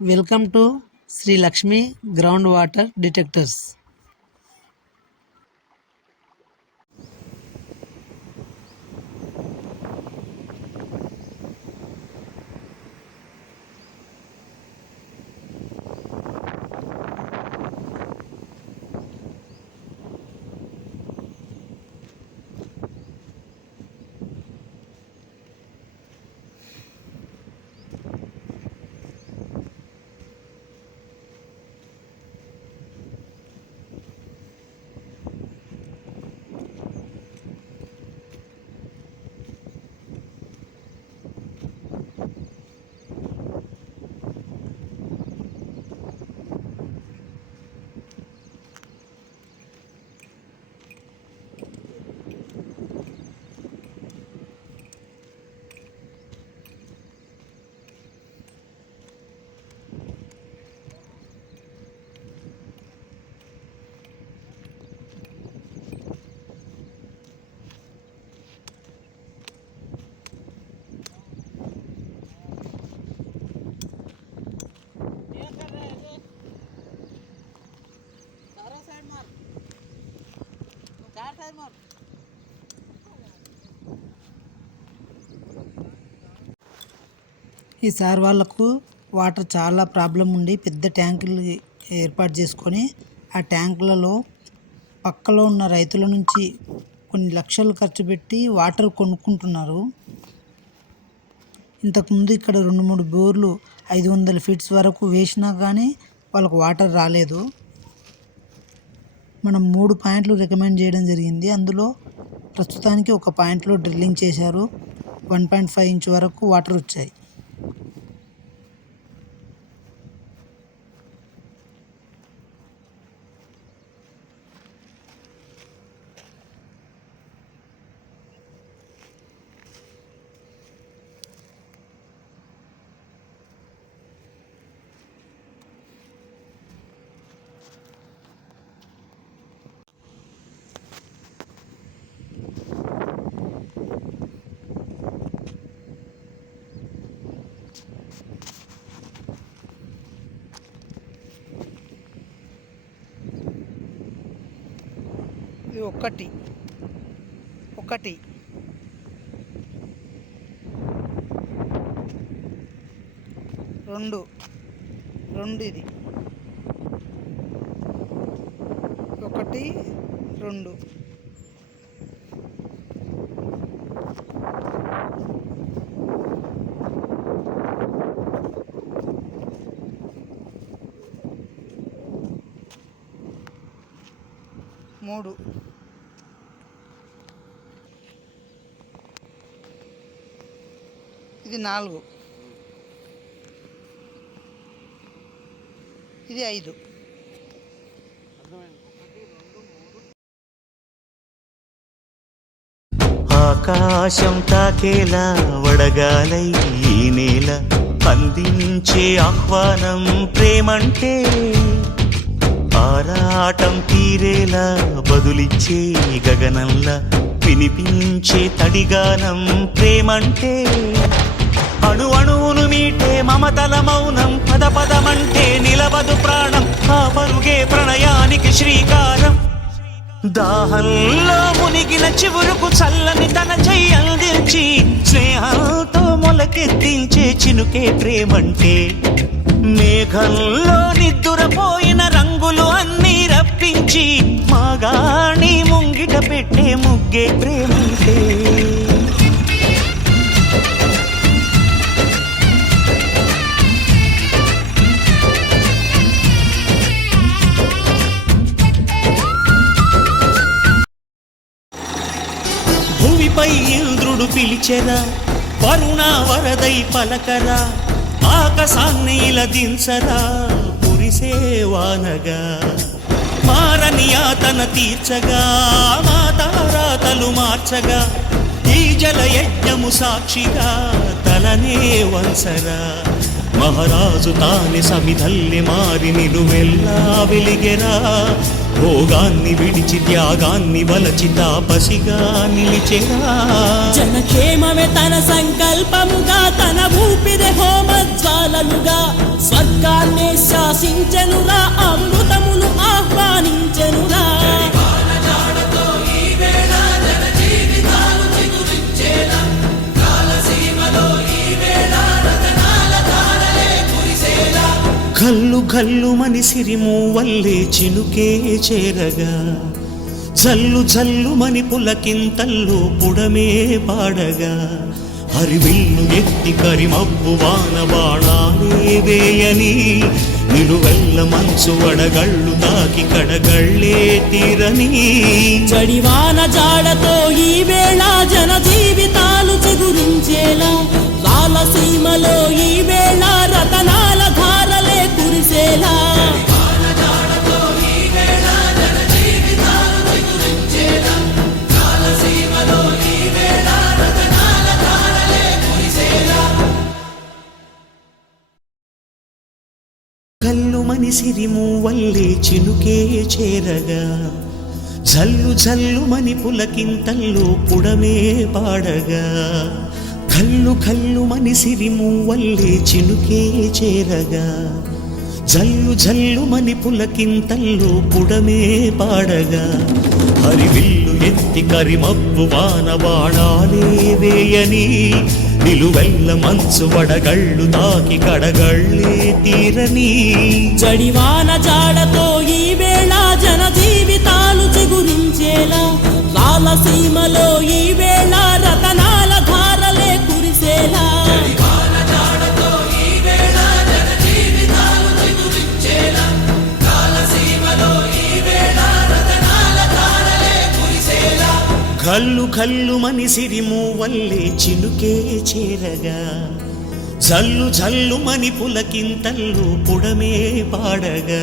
Welcome to Sri Lakshmi ground water detectors. ఈ sir వాళ్ళకు water చాలా ప్రాబ్లం ఉండి పెద్ద ట్యాంకులు ఏర్పాటు చేసుకొని ఆ ట్యాంకులలో పక్కలో ఉన్న రైతుల నుంచి కొన్ని లక్షలు ఖర్చు పెట్టి వాటర్ కొనుక్కుంటున్నారు. ఇంతకుముందు ఇక్కడ రెండు మూడు బోర్లు ఐదు వందల ఫీట్స్ వరకు వేసినా కానీ వాళ్ళకు వాటర్ రాలేదు. మనం మూడు పాయింట్లు రికమెండ్ చేయడం జరిగింది. అందులో ప్రస్తుతానికి ఒక పాయింట్లో డ్రిల్లింగ్ చేశారు. వన్ పాయింట్ ఫైవ్ ఇంచ్ వరకు వాటర్ వచ్చాయి. ఇది ఒకటి ఒకటి రెండు. రెండు ఇది. ఒకటి రెండు. మూడు. ఇది నాలుగు. ఇది ఐదు. ఆకాశం తాకేలా వడగాలై ఈ నేల అందించే ఆహ్వానం ప్రేమంటే ఆరాటం తీరేలా బదులిచ్చే గగనంలా వినిపించే తడిగానం ప్రేమంటే అణు అణువును మీటే మమతల మౌనం పద పదమంటే నిలవదు ప్రాణం ఆ పరుగే ప్రణయానికి శ్రీకారం. దాహంలో మునిగిన చివురుకు చల్లని తన చెయ్యి అందించి స్నేహంతో మొలకెత్తించే చినుకే ప్రేమంటే మేఘంలో నిద్దురపోయిన రంగులు అన్నీ రప్పించి మాగాణి ముంగిట పెట్టే ముగ్గే ప్రేమంటే. భూమిపై ఇంద్రుడు పిలిచెరా వరుణ వరదై పలకరా ఆకాశాన్ని ఇలా దించరా పురిసేవానగా. మారని ఆతన తీర్చగా మా తారాతలు మార్చగా ఈ జలయజ్ఞము సాక్షిగా తలనే వంసరా మహారాజు తాని సమిధల్లి మారి నిలువెల్లా వెలిగెరా. భోగాన్ని విడిచి త్యాగాన్ని వలచి తాపసిగా నిలిచెరా. జనక్షేమమే తన సంకల్పముగా తన ఊపిరి హోమజ్వాలలుగా స్వర్గ స్వర్గాన్నే శాసించెనురా అమృతమును ఆహ్వానించెనురా. కల్లు కల్లు మని సిరిము వల్లే చినుకే చేరగా. జల్లు జల్లు మని పులకింతల్లు పుడమే పాడగా. హరివిల్లు ఎత్తి కరిమబ్బు వాన బాణాలే వేయని నిలువెల్ల మంచు వడగళ్ళు దాకి కడగళ్ళే తీరని. జడివాన జాడతో ఈ వేళ జన జీవితాలు చిగురించేలా రాలసీమలో ఈ వేళ కల్లు సిరిము వల్లే చినుకే చేరగా. జల్లు జల్లు మని పులకింతల్లు పుడమే పాడగా. కల్లు కల్లు మని సిరిము వల్లే చినుకే చేరగా. జల్లు జల్లు మని పులకింతల్లు పుడమే పాడగా. హరివిల్లు ఎత్తి కరిమబ్బు వాన బాణాలే వేయని నిలువెల్ల మంచు వడగళ్ళు తాకి కడగళ్ళే తీరని జడివాన జాడతో ఈ వేళ జన జీవితాలు చిగురించేలా రాలసీమలో ఈ వేళ రతనాల కళ్ళు కళ్ళు మని సిరిము వల్లే చినుకే చేరగా. జల్లు జల్లు మని పులకింతల్లు పుడమే పాడగా.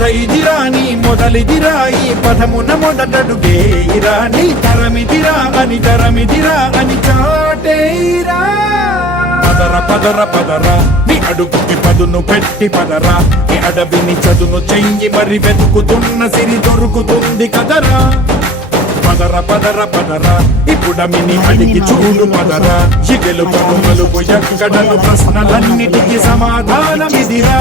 కథ ఇదిరా నీ మొదలిదిరా ఈ పదమున మొదటడుగేయిరా నీ తరమిదిరా అని తరమిదిరా అని చాటేరా పదర పదర పదరా నీ అడుగుకి పదును పెట్టి పదరా. నీ అడవిని చదును చెయ్యి మరి వెతుకుతున్న సిరి దొరుకుతుంది కదరా. పదర పదర పదరా ఇప్పుడమిని అడిగి చూడు పదరా. ఈ గెలుపను మలుపు ఎక్కడను ప్రశ్నలన్నిటికీ సమాధానమిదిరా.